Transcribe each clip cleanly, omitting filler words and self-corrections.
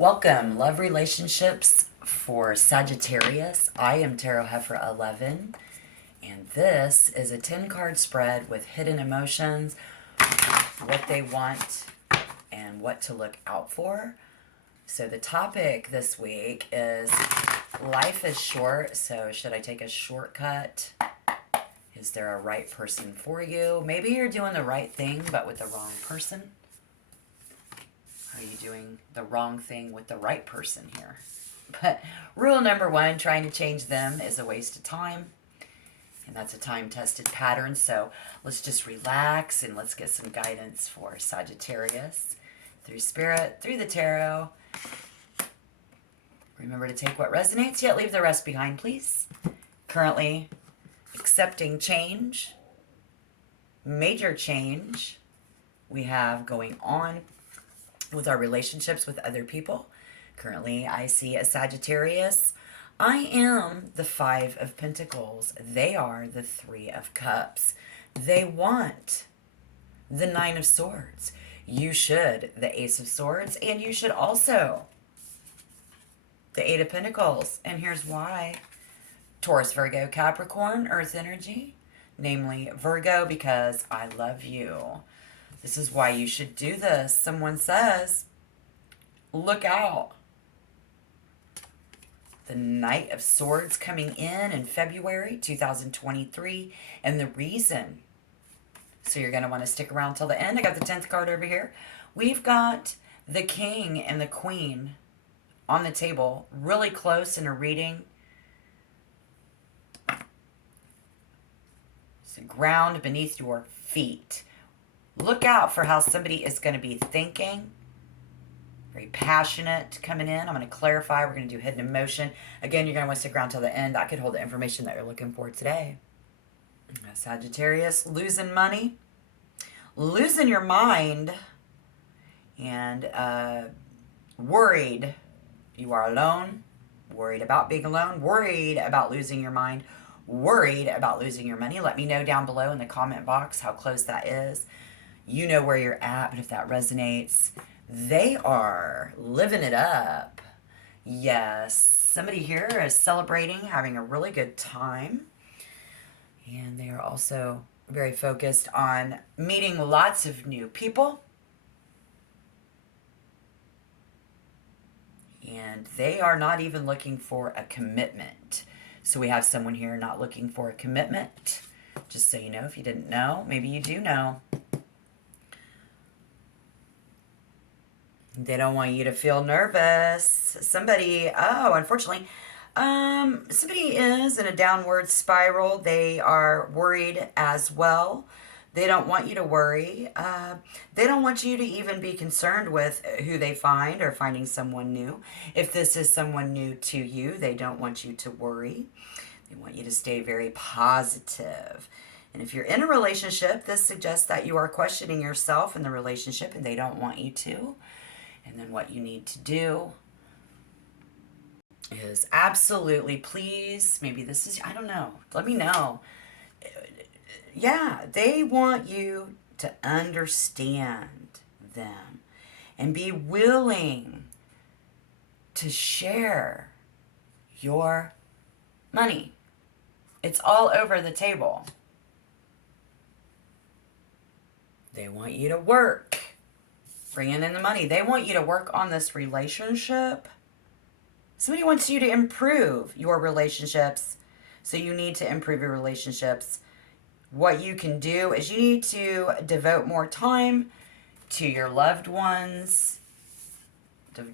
Welcome, love relationships for Sagittarius. I am Tarot Heifer 11, and this is a 10 card spread with hidden emotions, what they want, and what to look out for. So, the topic this week is life is short, so should I take a shortcut? Is there a right person for you? Maybe you're doing the right thing, but with the wrong person. Are you doing the wrong thing with the right person here? But rule number one, trying to change them is a waste of time. And that's a time-tested pattern. So let's just relax and let's get some guidance for Sagittarius through Spirit, through the Tarot. Remember to take what resonates, yet leave the rest behind, please. Currently accepting change, major change we have going on with our relationships with other people. Currently, I see a Sagittarius. I am the Five of Pentacles. They are the Three of Cups. They want the Nine of Swords. You should the Ace of Swords, and you should also the Eight of Pentacles. And here's why. Taurus, Virgo, Capricorn, Earth energy, namely Virgo, because I love you. This is why you should do this. Someone says, look out. The Knight of Swords coming in February 2023. And the reason, so you're going to want to stick around till the end. I got the 10th card over here. We've got the King and the Queen on the table, really close in a reading. It's the ground beneath your feet. Look out for how somebody is going to be thinking. Very passionate coming in. I'm going to clarify. We're going to do hidden emotion. Again, you're going to want to stick around till the end. That could hold the information that you're looking for today. Sagittarius, losing money, losing your mind, and worried. You are alone, worried about being alone, worried about losing your mind, worried about losing your money. Let me know down below in the comment box how close that is. You know where you're at, but if that resonates, they are living it up. Yes, somebody here is celebrating, having a really good time. And they are also very focused on meeting lots of new people. And they are not even looking for a commitment. So we have someone here not looking for a commitment. Just so you know, if you didn't know, maybe you do know. They don't want you to feel nervous. Somebody, unfortunately, somebody is in a downward spiral. They are worried as well. They don't want you to worry. They don't want you to even be concerned with who they find or finding someone new. If this is someone new to you, they don't want you to worry. They want you to stay very positive. And if you're in a relationship, this suggests that you are questioning yourself in the relationship and they don't want you to. And then what you need to do is absolutely please, maybe this is, I don't know, let me know. Yeah, they want you to understand them and be willing to share your money. It's all over the table. They want you to work, bringing in the money. They want you to work on this relationship. Somebody wants you to improve your relationships, so you need to improve your relationships. What you can do is you need to devote more time to your loved ones,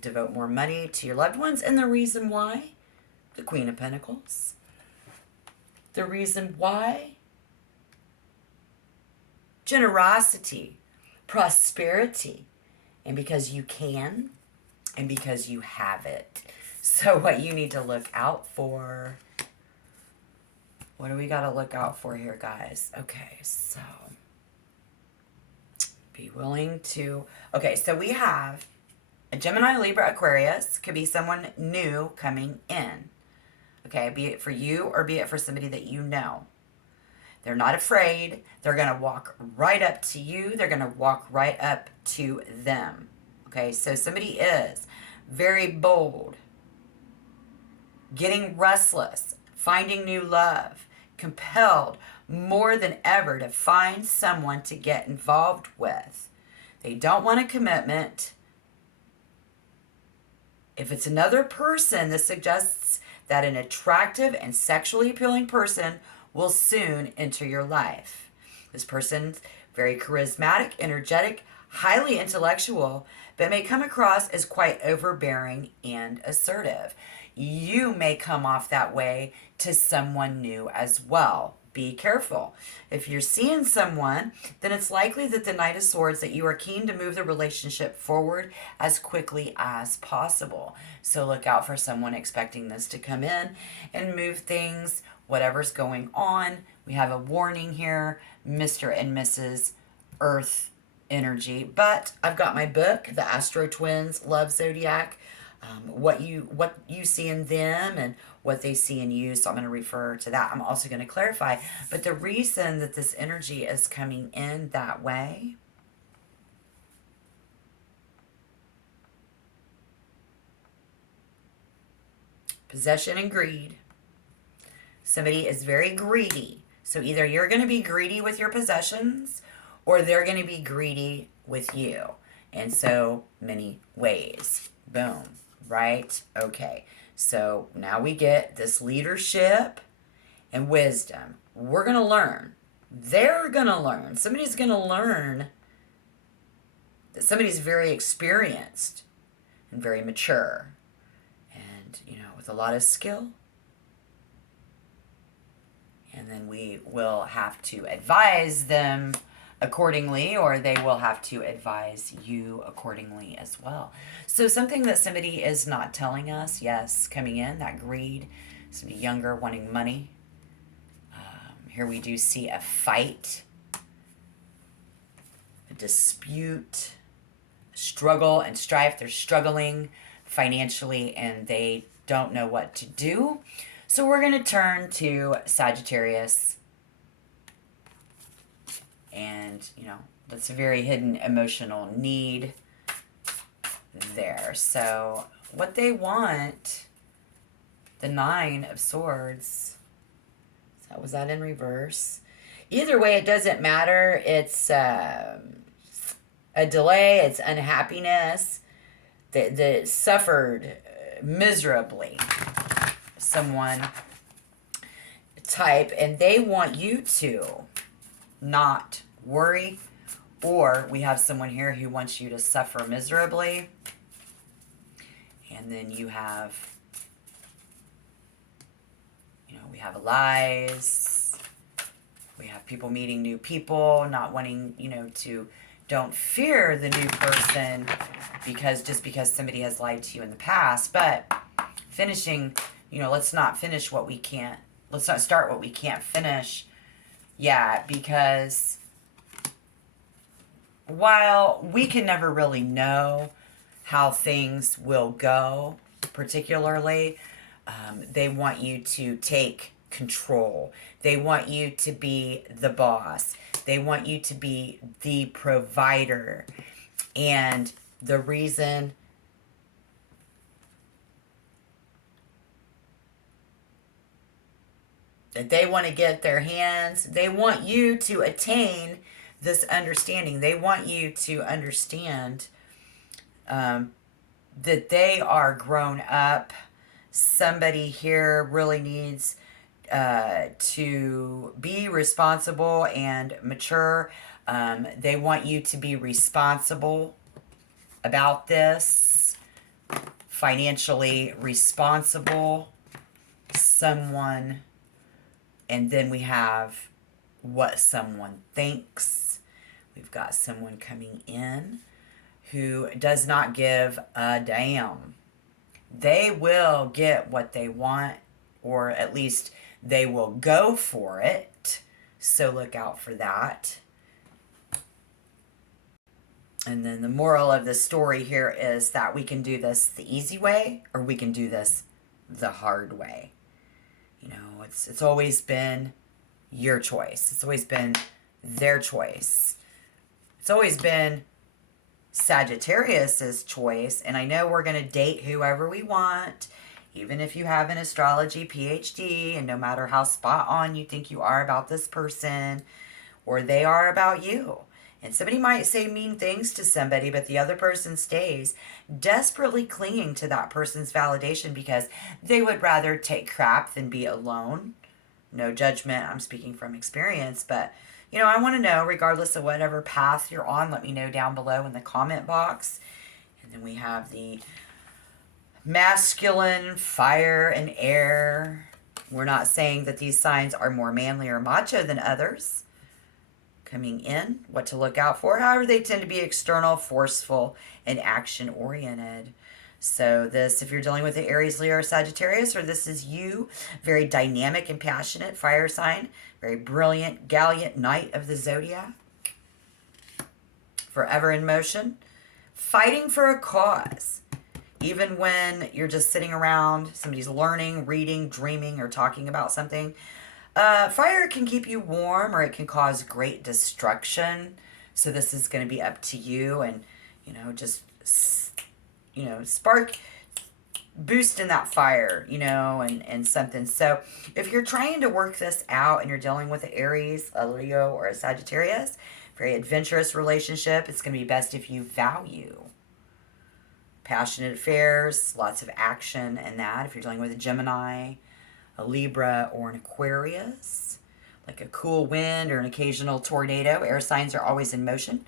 devote more money to your loved ones. And the reason why, the Queen of Pentacles. The reason why, generosity, prosperity, and because you can, and because you have it. So what you need to look out for, what do we got to look out for here, guys? Okay, so be willing to, okay, so we have a Gemini, Libra, Aquarius. Could be someone new coming in. Okay, be it for you or be it for somebody that you know. They're not afraid. They're going to walk right up to you. They're going to walk right up to them. Okay, so somebody is very bold, getting restless, finding new love, compelled more than ever to find someone to get involved with. They don't want a commitment. If it's another person, this suggests that an attractive and sexually appealing person will soon enter your life. This person's very charismatic, energetic, highly intellectual, but may come across as quite overbearing and assertive. You may come off that way to someone new as well. Be careful. If you're seeing someone, then it's likely that the Knight of Swords that you are keen to move the relationship forward as quickly as possible. So look out for someone expecting this to come in and move things, whatever's going on. We have a warning here, Mr. and Mrs. Earth energy. But I've got my book, The Astro Twins Love Zodiac. What you see in them and what they see in you. So I'm going to refer to that. I'm also going to clarify. But the reason that this energy is coming in that way, possession and greed. Somebody is very greedy. So either you're going to be greedy with your possessions or they're going to be greedy with you in so many ways. Boom. Right? Okay. So now we get this leadership and wisdom. We're going to learn. They're going to learn. Somebody's going to learn that somebody's very experienced and very mature and, with a lot of skill. And then we will have to advise them accordingly, or they will have to advise you accordingly as well. So something that somebody is not telling us, yes, coming in, that greed, somebody younger wanting money. Here we do see a fight, a dispute, struggle and strife. They're struggling financially and they don't know what to do. So we're going to turn to Sagittarius. And, that's a very hidden emotional need there. So what they want, the Nine of Swords, was that in reverse? Either way, it doesn't matter. It's a delay. It's unhappiness that suffered miserably. Someone type, and they want you to not worry, or we have someone here who wants you to suffer miserably. And then you have, we have lies. We have people meeting new people, not wanting, don't fear the new person because somebody has lied to you in the past. But finishing, let's not finish what we can't, let's not start what we can't finish. Yeah, because while we can never really know how things will go, particularly, they want you to take control. They want you to be the boss. They want you to be the provider. And the reason that they want to get their hands, they want you to attain this understanding. They want you to understand that they are grown up. Somebody here really needs to be responsible and mature. They want you to be responsible about this, financially responsible, someone. And then we have what someone thinks. We've got someone coming in who does not give a damn. They will get what they want, or at least they will go for it. So look out for that. And then the moral of the story here is that we can do this the easy way, or we can do this the hard way. It's always been your choice. It's always been their choice. It's always been Sagittarius's choice, and I know we're going to date whoever we want, even if you have an astrology PhD, and no matter how spot on you think you are about this person, or they are about you. And somebody might say mean things to somebody, but the other person stays desperately clinging to that person's validation because they would rather take crap than be alone. No judgment, I'm speaking from experience, but you know, I want to know, regardless of whatever path you're on, let me know down below in the comment box. And then we have the masculine, fire, and air. We're not saying that these signs are more manly or macho than others. Coming in, what to look out for. However, they tend to be external, forceful, and action-oriented. So this, if you're dealing with the Aries, Leo, or Sagittarius, or this is you, very dynamic and passionate fire sign, very brilliant, gallant knight of the zodiac, forever in motion, fighting for a cause. Even when you're just sitting around, somebody's learning, reading, dreaming, or talking about something. Fire can keep you warm, or it can cause great destruction. So this is going to be up to you, and, you know, just, you know, spark, boost in that fire, you know, and something. So if you're trying to work this out and you're dealing with an Aries, a Leo, or a Sagittarius, very adventurous relationship, it's going to be best if you value passionate affairs, lots of action and that. If you're dealing with a Gemini, a Libra, or an Aquarius, like a cool wind or an occasional tornado, air signs are always in motion.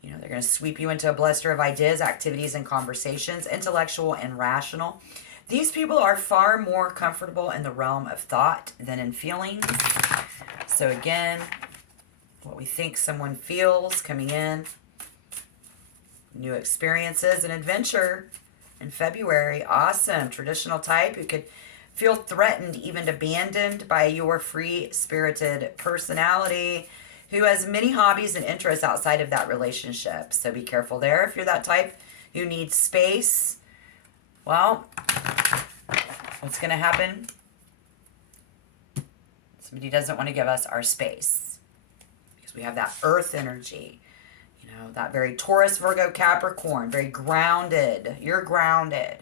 You know, they're going to sweep you into a bluster of ideas, activities, and conversations, intellectual and rational. These people are far more comfortable in the realm of thought than in feelings. So again, what we think someone feels coming in. New experiences and adventure in February. Awesome. Traditional type who could feel threatened, even abandoned by your free-spirited personality, who has many hobbies and interests outside of that relationship. So be careful there. If you're that type who needs space, well, what's going to happen? Somebody doesn't want to give us our space because we have that earth energy. You know, that very Taurus, Virgo, Capricorn, very grounded. You're grounded.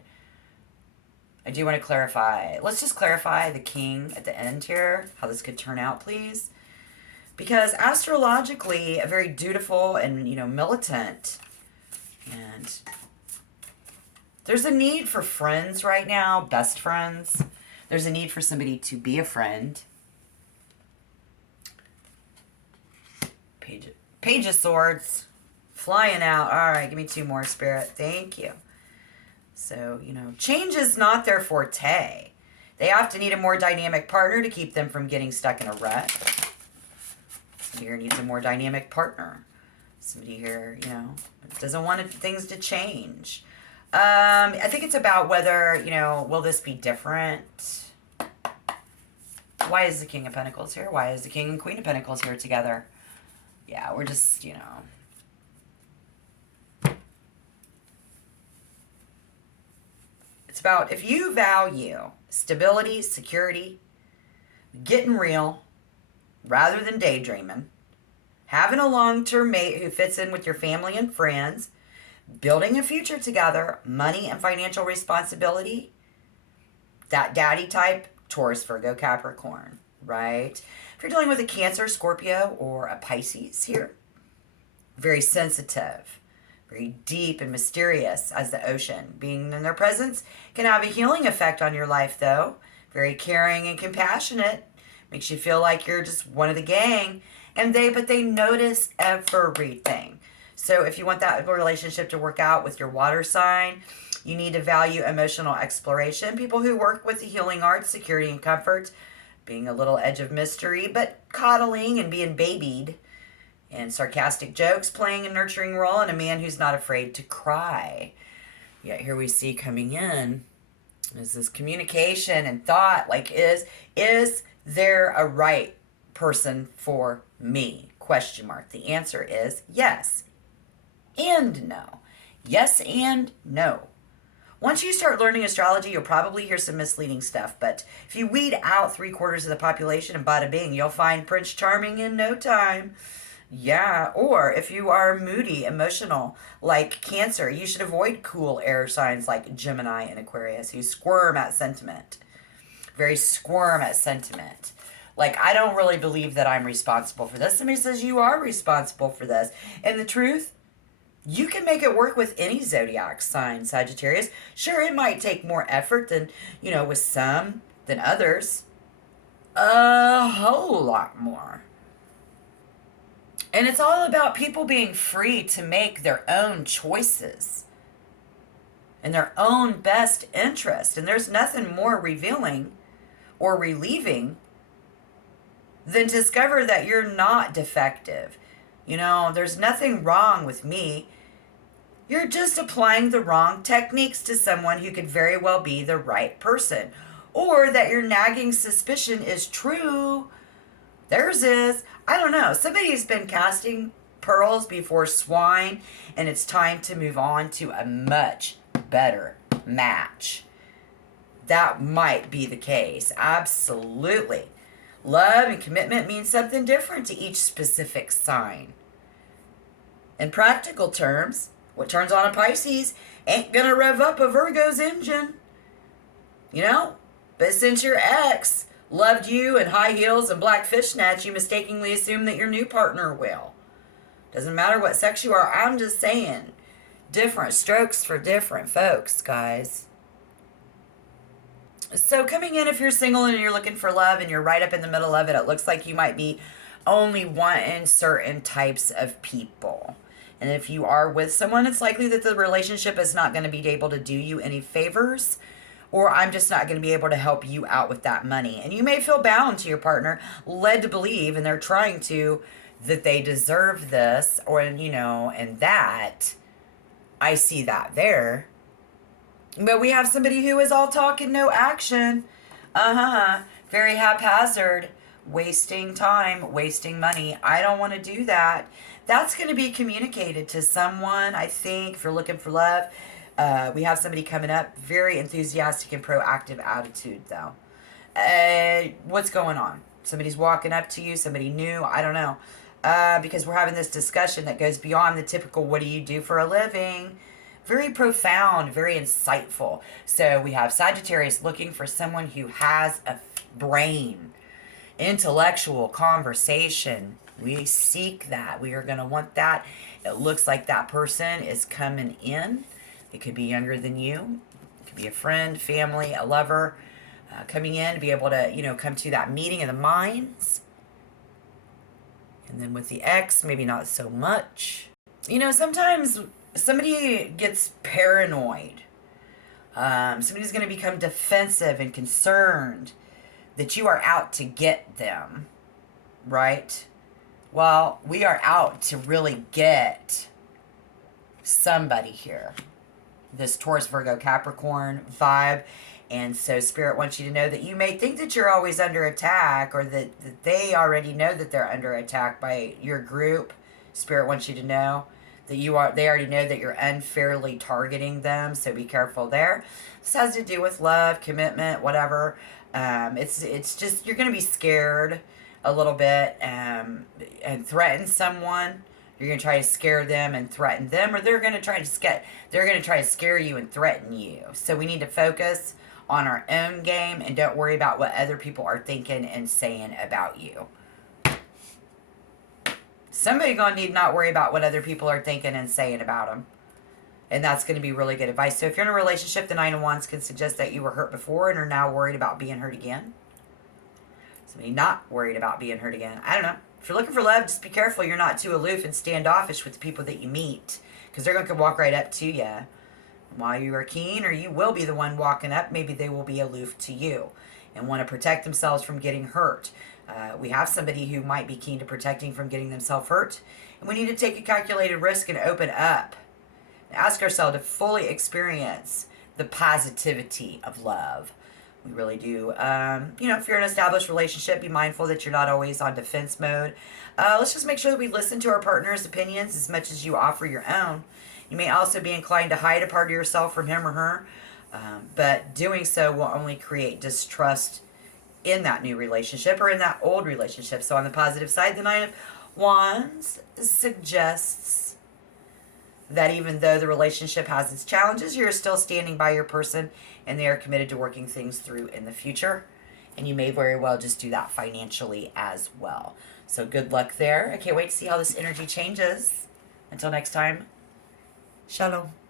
I do want to clarify. Let's just clarify the king at the end here, how this could turn out, please. Because astrologically, a very dutiful and, you know, militant. And there's a need for friends right now, best friends. There's a need for somebody to be a friend. Page of Swords. Flying out. All right, give me two more, Spirit. Thank you. So, you know, change is not their forte. They often need a more dynamic partner to keep them from getting stuck in a rut. Somebody here needs a more dynamic partner. Somebody here, you know, doesn't want things to change. I think it's about whether, you know, will this be different? Why is the King of Pentacles here? Why is the King and Queen of Pentacles here together? Yeah, we're just, you know... It's about if you value stability, security, getting real rather than daydreaming, having a long-term mate who fits in with your family and friends, building a future together, money and financial responsibility, that daddy type, Taurus, Virgo, Capricorn, right? If you're dealing with a Cancer, Scorpio, or a Pisces here, very sensitive. Very deep and mysterious as the ocean. Being in their presence can have a healing effect on your life, though. Very caring and compassionate. Makes you feel like you're just one of the gang. But they notice everything. So if you want that relationship to work out with your water sign, you need to value emotional exploration. People who work with the healing arts, security and comfort, being a little edge of mystery, but coddling and being babied. And sarcastic jokes, playing a nurturing role, and a man who's not afraid to cry. Yet here we see coming in is this communication and thought, like, is there a right person for me? Question mark. The answer is yes and no. Yes and no. Once you start learning astrology, you'll probably hear some misleading stuff, but if you weed out 3/4 of the population and bada bing, you'll find Prince Charming in no time. Yeah, or if you are moody, emotional, like Cancer, you should avoid cool air signs like Gemini and Aquarius, who squirm at sentiment. Very squirm at sentiment. Like, I don't really believe that I'm responsible for this. Somebody says you are responsible for this. And the truth, you can make it work with any zodiac sign, Sagittarius. Sure, it might take more effort than, with some than others. A whole lot more. And it's all about people being free to make their own choices in their own best interest. And there's nothing more revealing or relieving than to discover that you're not defective. There's nothing wrong with me. You're just applying the wrong techniques to someone who could very well be the right person. Or that your nagging suspicion is true. Theirs is. I don't know. Somebody's been casting pearls before swine, and it's time to move on to a much better match. That might be the case. Absolutely. Love and commitment means something different to each specific sign. In practical terms, what turns on a Pisces ain't going to rev up a Virgo's engine. But since your ex loved you in high heels and black fishnets, you mistakenly assume that your new partner will. Doesn't matter what sex you are. I'm just saying, different strokes for different folks, guys. So coming in, if you're single and you're looking for love and you're right up in the middle of it, it looks like you might be only wanting certain types of people. And if you are with someone, it's likely that the relationship is not going to be able to do you any favors, or I'm just not going to be able to help you out with that money. And you may feel bound to your partner, led to believe, and they're trying to, that they deserve this, or, and that. I see that there. But we have somebody who is all talk and no action. Very haphazard. Wasting time, wasting money. I don't want to do that. That's going to be communicated to someone, I think, if you're looking for love. We have somebody coming up, very enthusiastic and proactive attitude, though. What's going on? Somebody's walking up to you, somebody new, I don't know. Because we're having this discussion that goes beyond the typical, what do you do for a living? Very profound, very insightful. So we have Sagittarius looking for someone who has a brain, intellectual conversation. We seek that. We are going to want that. It looks like that person is coming in. It could be younger than you. It could be a friend, family, a lover, coming in to be able to, come to that meeting of the minds. And then with the ex, maybe not so much. Sometimes somebody gets paranoid. Somebody's going to become defensive and concerned that you are out to get them, right? Well, we are out to really get somebody here. This Taurus, Virgo, Capricorn vibe. And so Spirit wants you to know that you may think that you're always under attack, or that they already know that they're under attack by your group. Spirit wants you to know that they already know that you're unfairly targeting them. So be careful there. This has to do with love, commitment, whatever. It's just, you're going to be scared a little bit, and threaten someone. You're going to try to scare them and threaten them, or they're going to try to scare you and threaten you. So we need to focus on our own game and don't worry about what other people are thinking and saying about you. Somebody's going to need not worry about what other people are thinking and saying about them. And that's going to be really good advice. So if you're in a relationship, the Nine of Wands can suggest that you were hurt before and are now worried about being hurt again. Somebody not worried about being hurt again. I don't know. If you're looking for love, just be careful you're not too aloof and standoffish with the people that you meet, because they're going to walk right up to you. While you are keen, or you will be the one walking up, maybe they will be aloof to you and want to protect themselves from getting hurt. We have somebody who might be keen to protecting from getting themselves hurt, and we need to take a calculated risk and open up and ask ourselves to fully experience the positivity of love. We really do. If you're in an established relationship, be mindful that you're not always on defense mode. Let's just make sure that we listen to our partner's opinions as much as you offer your own. You may also be inclined to hide a part of yourself from him or her, but doing so will only create distrust in that new relationship or in that old relationship. So on the positive side, the Nine of Wands suggests that even though the relationship has its challenges, you're still standing by your person and they are committed to working things through in the future. And you may very well just do that financially as well. So good luck there. I can't wait to see how this energy changes. Until next time, shalom.